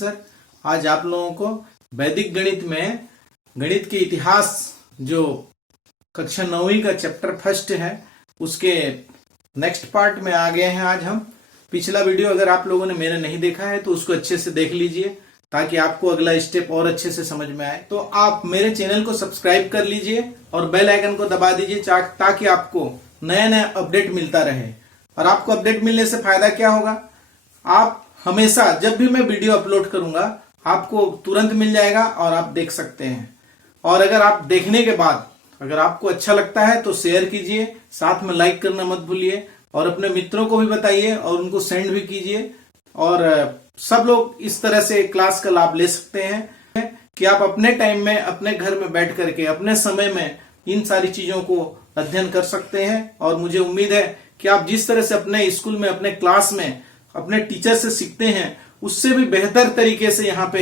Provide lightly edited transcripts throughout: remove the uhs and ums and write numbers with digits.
Professor. आज आप लोगों को वैदिक गणित में गणित के इतिहास जो कक्षा 9वीं का चैप्टर फर्स्ट है उसके नेक्स्ट पार्ट में आ गए हैं। आज हम पिछला वीडियो अगर आप लोगों ने मेरा नहीं देखा है तो उसको अच्छे से देख लीजिए ताकि आपको अगला स्टेप और अच्छे से समझ में आए। तो आप मेरे चैनल को सब्सक्राइब कर लीजिए और बेल आइकन को दबा दीजिए ताकि आपको नया नया अपडेट मिलता रहे। और आपको अपडेट मिलने से फायदा क्या होगा, आप हमेशा जब भी मैं वीडियो अपलोड करूंगा आपको तुरंत मिल जाएगा और आप देख सकते हैं। और अगर आप देखने के बाद अगर आपको अच्छा लगता है तो शेयर कीजिए, साथ में लाइक करना मत भूलिए और अपने मित्रों को भी बताइए और उनको सेंड भी कीजिए। और सब लोग इस तरह से क्लास का लाभ ले सकते हैं कि आप अपने टाइम में अपने घर में बैठ करके अपने समय में इन सारी चीजों को अध्ययन कर सकते हैं। और मुझे उम्मीद है कि आप जिस तरह से अपने स्कूल में अपने क्लास में अपने टीचर से सीखते हैं उससे भी बेहतर तरीके से यहाँ पे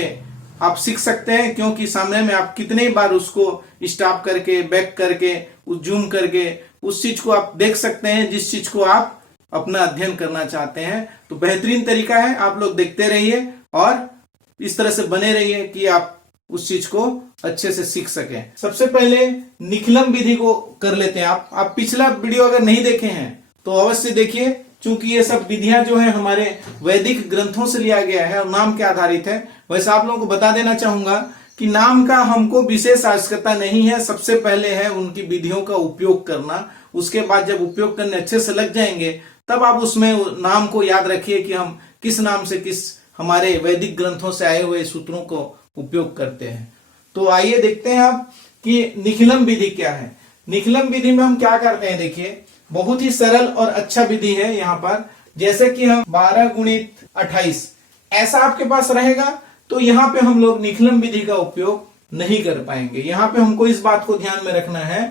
आप सीख सकते हैं, क्योंकि सामने में आप कितने बार उसको स्टॉप करके बैक करके जूम करके उस चीज को आप देख सकते हैं जिस चीज को आप अपना अध्ययन करना चाहते हैं। तो बेहतरीन तरीका है, आप लोग देखते रहिए और इस तरह से बने रहिए कि आप उस चीज को अच्छे से सीख सकें। सबसे पहले निखिलम विधि को कर लेते हैं। आप पिछला वीडियो अगर नहीं देखे हैं तो अवश्य देखिए, क्योंकि ये सब विधियां जो है हमारे वैदिक ग्रंथों से लिया गया है और नाम के आधारित है। वैसे आप लोगों को बता देना चाहूंगा कि नाम का हमको विशेष आवश्यकता नहीं है। सबसे पहले है उनकी विधियों का उपयोग करना, उसके बाद जब उपयोग करने अच्छे से लग जाएंगे तब आप उसमें नाम को याद रखिए कि हम किस नाम से किस हमारे वैदिक ग्रंथों से आए हुए सूत्रों को उपयोग करते हैं। तो आइए देखते हैं आप कि निखिलम विधि क्या है। निखिलम विधि में हम क्या करते हैं, देखिए बहुत ही सरल और अच्छा विधि है। यहाँ पर जैसे कि हम 12 गुणित 28 ऐसा आपके पास रहेगा तो यहाँ पे हम लोग निखिलम विधि का उपयोग नहीं कर पाएंगे। यहाँ पे हमको इस बात को ध्यान में रखना है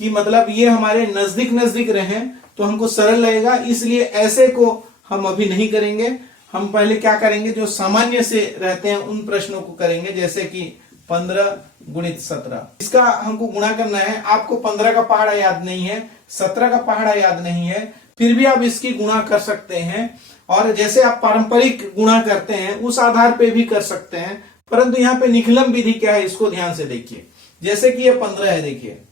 कि मतलब ये हमारे नजदीक नजदीक रहे तो हमको सरल लगेगा, इसलिए ऐसे को हम अभी नहीं करेंगे। हम पहले क्या करेंगे, जो सामान्य से रहते हैं उन प्रश्नों को करेंगे। जैसे कि 15 गुणित 17 इसका हमको गुणा करना है। आपको 15 का पहाड़ा याद नहीं है, 17 का पहाड़ा याद नहीं है, फिर भी आप इसकी गुणा कर सकते हैं। और जैसे आप पारंपरिक गुणा करते हैं उस आधार पे भी कर सकते हैं, परंतु यहाँ पे निखिलम विधि क्या है इसको ध्यान से देखिए। जैसे कि ये 15 है देखिए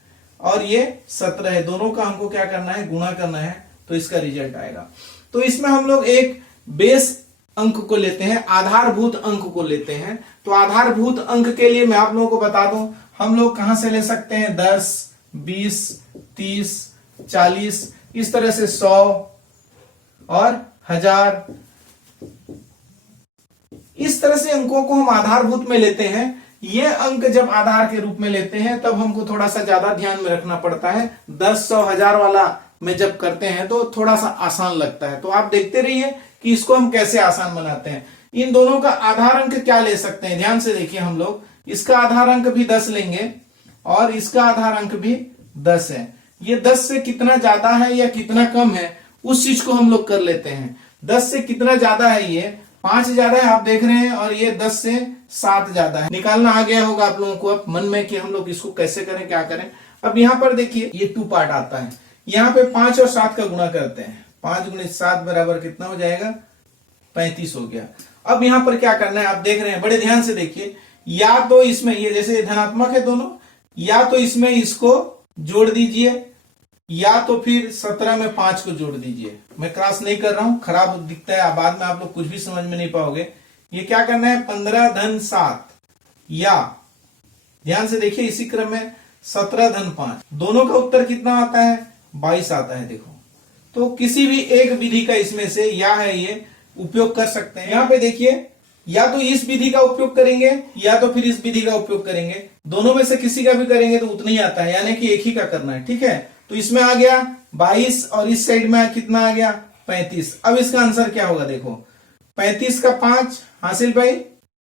और ये 17 है, दोनों का हमको क्या करना है, गुणा करना है, तो इसका रिजल्ट आएगा। तो इसमें हम लोग एक बेस अंक को लेते हैं, आधारभूत अंक को लेते हैं। तो आधारभूत अंक के लिए मैं आप लोगों को बता दूं हम लोग कहां से ले सकते हैं, 10, 20, 30, 40, इस तरह से 100 और 1000, इस तरह से अंकों को हम आधारभूत में लेते हैं। ये अंक जब आधार के रूप में लेते हैं तब हमको थोड़ा सा ज्यादा ध्यान में रखना पड़ता है। 10, 100, 1000 वाला में जब करते हैं तो थोड़ा सा आसान लगता है। तो आप देखते रहिए कि इसको हम कैसे आसान बनाते हैं। इन दोनों का आधार अंक क्या ले सकते हैं, ध्यान से देखिए। हम लोग इसका आधार अंक भी 10 लेंगे और इसका आधार अंक भी 10 है। ये 10 से कितना ज्यादा है या कितना कम है उस चीज को हम लोग कर लेते हैं। 10 से कितना ज्यादा है, ये 5 ज्यादा है आप देख रहे हैं, और ये 10 से 7 ज्यादा है। निकालना आ गया होगा आप लोगों को अब मन में कि हम लोग इसको कैसे करें, क्या करें। अब यहाँ पर देखिए ये 2 पार्ट आता है। यहाँ पे 5 और 7 का गुणा करते हैं। 5 गुणित 7 बराबर कितना हो जाएगा, 35 हो गया। अब यहाँ पर क्या करना है आप देख रहे हैं, बड़े ध्यान से देखिए। या तो इसमें ये जैसे धनात्मक है दोनों, या तो इसमें इसको जोड़ दीजिए या तो फिर 17 में 5 को जोड़ दीजिए। मैं क्रॉस नहीं कर रहा हूं, खराब दिखता है, बाद में आप लोग कुछ भी समझ में नहीं पाओगे। ये क्या करना है, 15 धन 7 या ध्यान से देखिए इसी क्रम में 17 धन 5, दोनों का उत्तर कितना आता है, 22 आता है। देखो तो किसी भी एक विधि का इसमें से या है ये उपयोग कर सकते हैं। यहाँ पे देखिए या तो इस विधि का उपयोग करेंगे या तो फिर इस विधि का उपयोग करेंगे, दोनों में से किसी का भी करेंगे तो उतना ही आता है, यानी कि एक ही का करना है। ठीक है, तो इसमें आ गया 22 और इस साइड में कितना आ गया, 35। अब इसका आंसर क्या होगा, देखो 35 का 5 हासिल भाई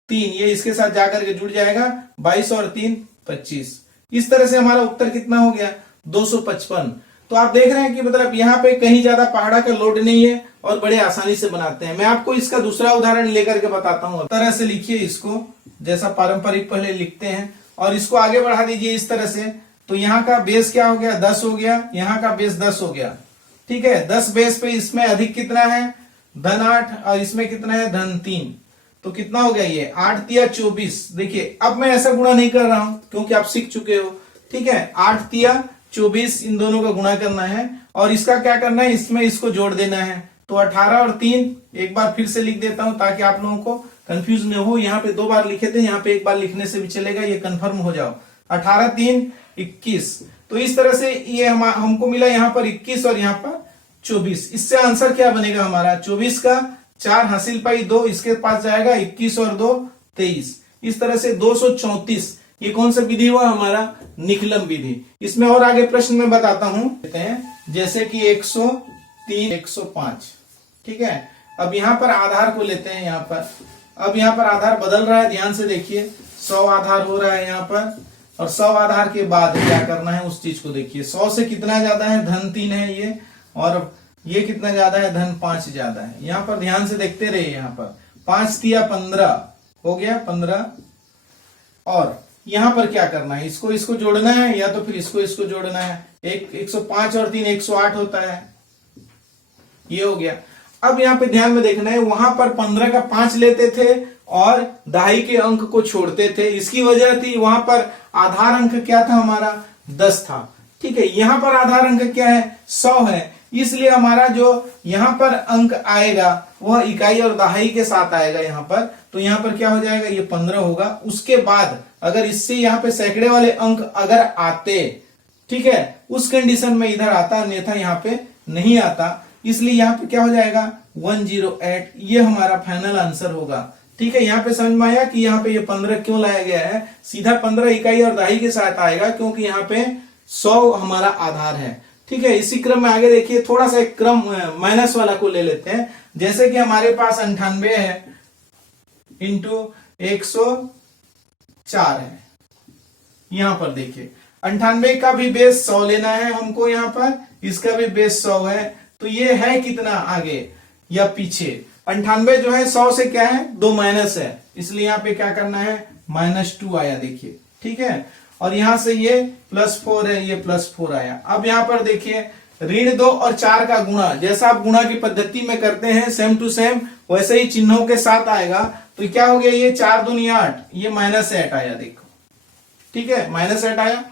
3, ये इसके साथ जाकर के जुड़ जाएगा, 22 और 3 25। इस तरह से हमारा उत्तर कितना हो गया, 255। तो आप देख रहे हैं कि मतलब यहाँ पे कहीं ज्यादा पहाड़ा का लोड नहीं है और बड़े आसानी से बनाते हैं। मैं आपको इसका दूसरा उदाहरण लेकर के बताता हूँ। तरह से लिखिए इसको, जैसा पारंपरिक पहले लिखते हैं, और इसको आगे बढ़ा दीजिए इस तरह से। तो यहाँ का बेस क्या हो गया, 10 हो गया, यहाँ का बेस 10 हो गया। ठीक है, 10 बेस पे इसमें अधिक कितना है, धन 8, और इसमें कितना है, धन 3। तो कितना हो गया ये 8 तिया 24। देखिए अब मैं ऐसा गुणा नहीं कर रहा हूं क्योंकि आप सीख चुके हो। ठीक है, 8 तिया 24 इन दोनों का गुणा करना है और इसका क्या करना है, इसमें इसको जोड़ देना है। तो 18 और 3 एक बार फिर से लिख देता हूं ताकि आप लोगों को कंफ्यूज नहीं हो। यहाँ पे 2 बार लिखे थे, यहाँ पे एक बार लिखने से भी चलेगा, ये कंफर्म हो जाओ। 18 3 21। तो इस तरह से ये हमको मिला यहाँ पर 21 और यहाँ पर 24। इससे आंसर क्या बनेगा हमारा, 24 का 4 हासिल पाई 2, इसके पास जाएगा 21 और 2 23। इस तरह से 234। ये कौन सा विधि हुआ हमारा, निकलम विधि। इसमें और आगे प्रश्न में बताता हूं, जैसे कि 103 105। ठीक है, अब यहां पर आधार को लेते हैं यहाँ पर। अब यहाँ पर आधार बदल रहा है, ध्यान से देखिए। 100 आधार हो रहा है यहाँ पर और 100 आधार के बाद क्या करना है उस चीज को देखिए। 100 से कितना ज्यादा है, धन 3 है ये, और ये कितना ज्यादा है, धन 5 ज्यादा है। यहाँ पर ध्यान से देखते रहिए। यहाँ पर 5 तिया 15 हो गया 15। और यहाँ पर क्या करना है, इसको इसको जोड़ना है या तो फिर इसको इसको जोड़ना है। 105 और 3 108 होता है, ये हो गया। अब यहाँ पे ध्यान में देखना है, वहां पर 15 का 5 लेते थे और दहाई के अंक को छोड़ते थे। इसकी वजह थी वहां पर आधार अंक क्या था हमारा, 10 था। ठीक है, यहां पर आधार अंक क्या है, 100 है। इसलिए हमारा जो यहां पर अंक आएगा वह इकाई और दहाई के साथ आएगा यहाँ पर। तो यहाँ पर क्या हो जाएगा, ये 15 होगा। उसके बाद अगर इससे यहाँ पे सैकड़े वाले अंक अगर आते, ठीक है, उस कंडीशन में इधर आता, अन्यथा यहाँ पे नहीं आता। इसलिए यहाँ पे क्या हो जाएगा 108। ये हमारा फाइनल आंसर होगा। ठीक है, यहाँ पे समझ में आया कि यहाँ पे ये 15 क्यों लाया गया है। सीधा 15 इकाई और दहाई के साथ आएगा क्योंकि यहाँ पे 100 हमारा आधार है। ठीक है, इसी क्रम में आगे देखिए, थोड़ा सा एक क्रम माइनस वाला को ले लेते हैं। जैसे कि हमारे पास 98 है इंटू 104 है। यहां पर देखिए 98 का भी बेस 100 लेना है हमको, यहाँ पर इसका भी बेस 100 है। तो ये है कितना आगे या पीछे, 98 जो है 100 से क्या है, 2 माइनस है, इसलिए यहाँ पे क्या करना है, -2 आया। देखिए ठीक है, और यहां से ये +4 है, ये +4 आया। अब यहाँ पर देखिए ऋण 2 और 4 का गुणा, जैसा आप गुणा की पद्धति में करते हैं सेम टू सेम वैसे ही चिन्हों के साथ आएगा। तो क्या हो गया, ये 4 दूनी 8, ये -8 आया। देखो ठीक है, -8 आया।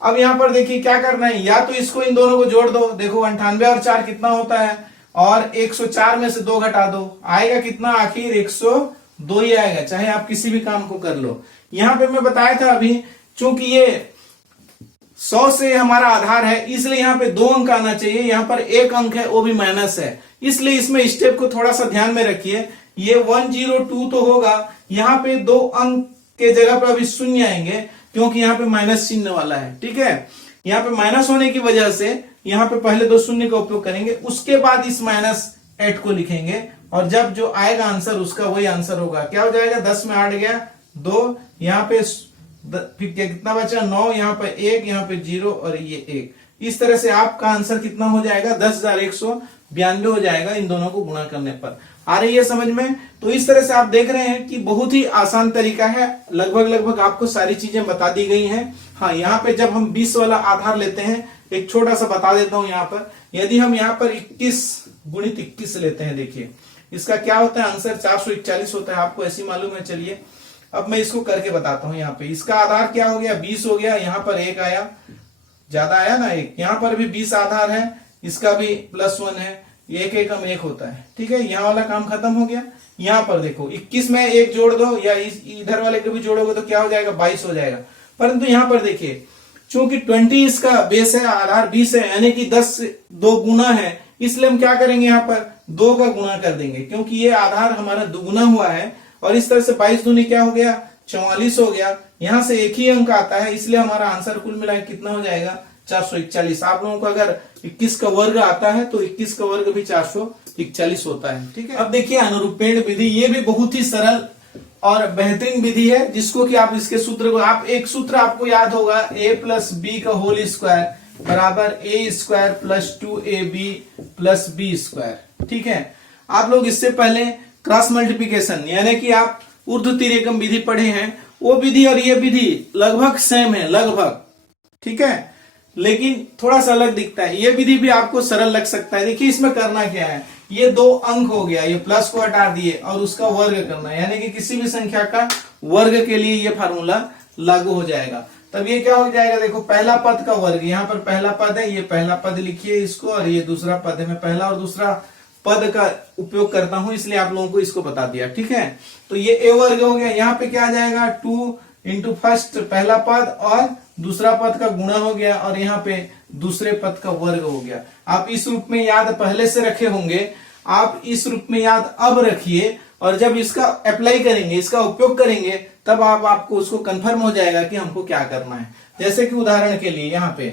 अब यहाँ पर देखिए क्या करना है, या तो इसको इन दोनों को जोड़ दो। देखो 98 और 4 कितना होता है, और 104 में से 2 घटा दो, आएगा कितना, आखिर 102 ही आएगा, चाहे आप किसी भी काम को कर लो। यहाँ पे मैं बताया था अभी, चूंकि ये 100 से हमारा आधार है, इसलिए यहाँ पे 2 अंक आना चाहिए। यहाँ पर 1 अंक है, वो भी माइनस है, इसलिए इसमें स्टेप को थोड़ा सा ध्यान में रखिए। ये 102 तो होगा, यहाँ पे 2 अंक के जगह पर अभी शून्य आएंगे क्योंकि यहाँ पे माइनस चिन्ह वाला है। ठीक है, यहाँ पे माइनस होने की वजह से यहाँ पे पहले 2 शून्य का उपयोग करेंगे, उसके बाद इस -8 को लिखेंगे, और जब जो आएगा आंसर उसका वही आंसर होगा। क्या हो जाएगा, 10 में 8 गया 2, यहाँ पे फिर कितना बचा 9, यहाँ पे 1, यहाँ पे 0 और ये 1। इस तरह से आपका आंसर कितना हो जाएगा, 10,192 हो जाएगा इन दोनों को गुणा करने पर। आ रही है समझ में। तो इस तरह से आप देख रहे हैं कि बहुत ही आसान तरीका है, लगभग आपको सारी चीजें बता दी गई हैं। हाँ, यहाँ पे जब हम 20 वाला आधार लेते हैं, एक छोटा सा बता देता हूं। यहाँ पर यदि हम यहाँ पर 21 गुणित 21 लेते हैं, देखिए इसका क्या होता है, आंसर 441 होता है। आपको ऐसी मालूम है। चलिए अब मैं इसको करके बताता हूं। यहाँ पे इसका आधार क्या हो गया, 20 हो गया। यहाँ पर 1 आया, ज्यादा आया ना 1। यहाँ पर भी 20 आधार है, इसका भी +1 है, 1 1 हम 1 होता है। ठीक है, यहाँ वाला काम खत्म हो गया। यहाँ पर देखो 21 में 1 जोड़ दो, या इधर वाले को भी जोड़ोगे तो क्या हो जाएगा, 22 हो जाएगा। परंतु यहाँ पर देखिए, चूंकि 20 इसका बेस है, आधार 20 है, यानी कि 10 से 2 गुना है, इसलिए हम क्या करेंगे, यहाँ पर 2 का गुणा कर देंगे, क्योंकि ये आधार हमारा दुगुना हुआ है। और इस तरह से 22 दूनी क्या हो गया, 44 हो गया। यहां से एक ही अंक आता है, इसलिए हमारा आंसर कुल मिला कितना हो जाएगा, 441। आप लोगों को अगर 21 का वर्ग आता है तो 21 का वर्ग भी 441 होता है। ठीक है, अब देखिए अनुरूपेण विधि, ये भी बहुत ही सरल और बेहतरीन विधि है, जिसको कि आप इसके सूत्र को, आप एक सूत्र आपको याद होगा, a + b का होल स्क्वायर बराबर a² + 2ab + b²। ठीक है, आप लोग इससे पहले क्रॉस मल्टीप्लिकेशन यानी कि आप ऊर्ध्वतिर्यकम विधि पढ़े हैं, वो विधि और ये विधि लगभग सेम है, लगभग। ठीक है, लेकिन थोड़ा सा अलग दिखता है। ये विधि भी आपको सरल लग सकता है। देखिए इसमें करना क्या है, ये 2 अंक हो गया, ये प्लस को हटा दिए और उसका वर्ग करना, यानी कि किसी भी संख्या का वर्ग के लिए ये फार्मूला लागू हो जाएगा। तब ये क्या हो जाएगा, देखो पहला पद का वर्ग, यहाँ पर पहला पद है, ये पहला पद लिखिए इसको, और ये दूसरा पद है। मैं पहला और दूसरा पद का उपयोग करता हूं इसलिए आप लोगों को इसको बता दिया, ठीक है। तो ये ए वर्ग हो गया, यहाँ पे क्या आ जाएगा 2 इंटू फर्स्ट पहला पद और दूसरा पद का गुणा हो गया, और यहाँ पे दूसरे पद का वर्ग हो गया। आप इस रूप में याद पहले से रखे होंगे, आप इस रूप में याद अब रखिए, और जब इसका अप्लाई करेंगे, इसका उपयोग करेंगे, तब आपको उसको कंफर्म हो जाएगा कि हमको क्या करना है। जैसे कि उदाहरण के लिए यहाँ पे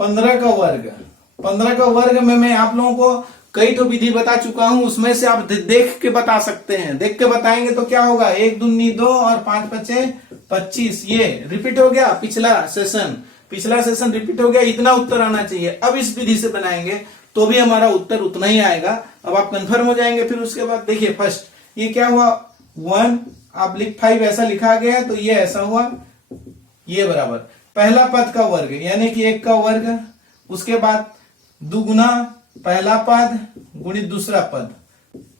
15 का वर्ग, 15 का वर्ग में मैं आप लोगों को कई तो विधि बता चुका हूं, उसमें से आप देख के बता सकते हैं। देख के बताएंगे तो क्या होगा, 1 दूनी 2 और 5 पचे 25, ये रिपीट हो गया। पिछला सेशन रिपीट हो गया, इतना उत्तर आना चाहिए। अब इस विधि से बनाएंगे तो भी हमारा उत्तर उतना ही आएगा। अब आप कंफर्म हो जाएंगे। फिर उसके बाद देखिए फर्स्ट ये क्या हुआ 1 आप 5 ऐसा लिखा गया है, तो ये ऐसा हुआ, ये बराबर पहला पद का वर्ग यानी कि 1 का वर्ग, उसके बाद दुगुना पहला पद गुणित दूसरा पद,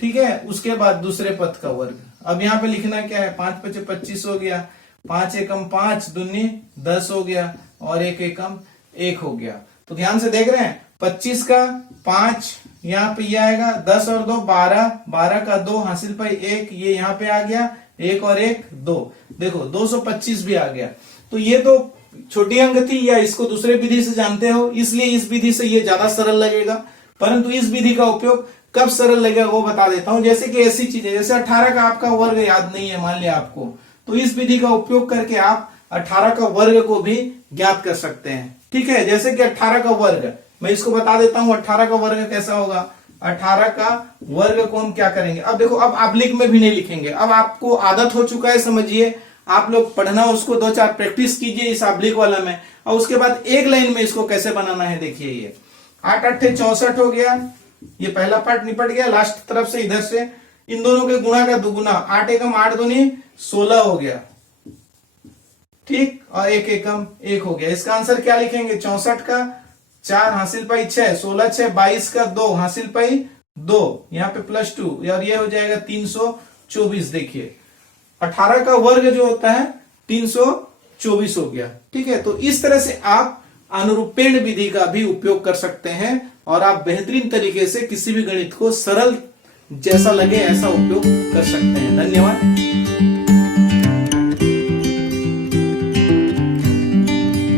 ठीक है, उसके बाद दूसरे पद का वर्ग। अब यहाँ पे लिखना क्या है, 5 पचे 25 हो गया, 5 एकम 5 दूनी 10 हो गया, और 1 एकम 1 हो गया। तो ध्यान से देख रहे हैं, 25 का 5 यहाँ पे ये आएगा, 10 और 2 12, 12 का 2 हासिल पाई 1, ये यहाँ पे आ गया, 1 और 1 2, देखो 225 भी आ गया। तो ये तो छोटी अंक थी, या इसको दूसरे विधि से जानते हो, इसलिए इस विधि से ये ज्यादा सरल लगेगा। परंतु इस विधि का उपयोग कब सरल लगेगा वो बता देता हूं। जैसे कि ऐसी चीजें, जैसे 18 का आपका वर्ग याद नहीं है मान लिया आपको, तो इस विधि का उपयोग करके आप 18 का वर्ग को भी ज्ञात कर सकते हैं, ठीक है। जैसे कि 18 का वर्ग, मैं इसको बता देता हूं 18 का वर्ग कैसा होगा। 18 का वर्ग को हम क्या करेंगे, अब देखो, अब आब्लिक में भी नहीं लिखेंगे, अब आपको आदत हो चुका है, समझिए। आप लोग पढ़ना उसको 2-4 प्रैक्टिस कीजिए इस आब्लिक वाला में, और उसके बाद एक लाइन में इसको कैसे बनाना है देखिए। ये 8 8 64 हो गया, ये पहला पार्ट निपट गया। लास्ट तरफ से इधर से इन दोनों के गुणा का दुगुना, 8 एकम 8 दूनी 16 हो गया, ठीक, और 1 एकम 1 हो गया। इसका आंसर क्या लिखेंगे, 64 का 4 हासिल पाई 6, 16 6 22 का 2 हासिल पाई 2, यहाँ पे +2, और ये हो जाएगा 324। देखिए 18 का वर्ग जो होता है 324 हो गया, ठीक है। तो इस तरह से आप अनुरूपेण विधि का भी उपयोग कर सकते हैं, और आप बेहतरीन तरीके से किसी भी गणित को सरल जैसा लगे ऐसा उपयोग कर सकते हैं। धन्यवाद।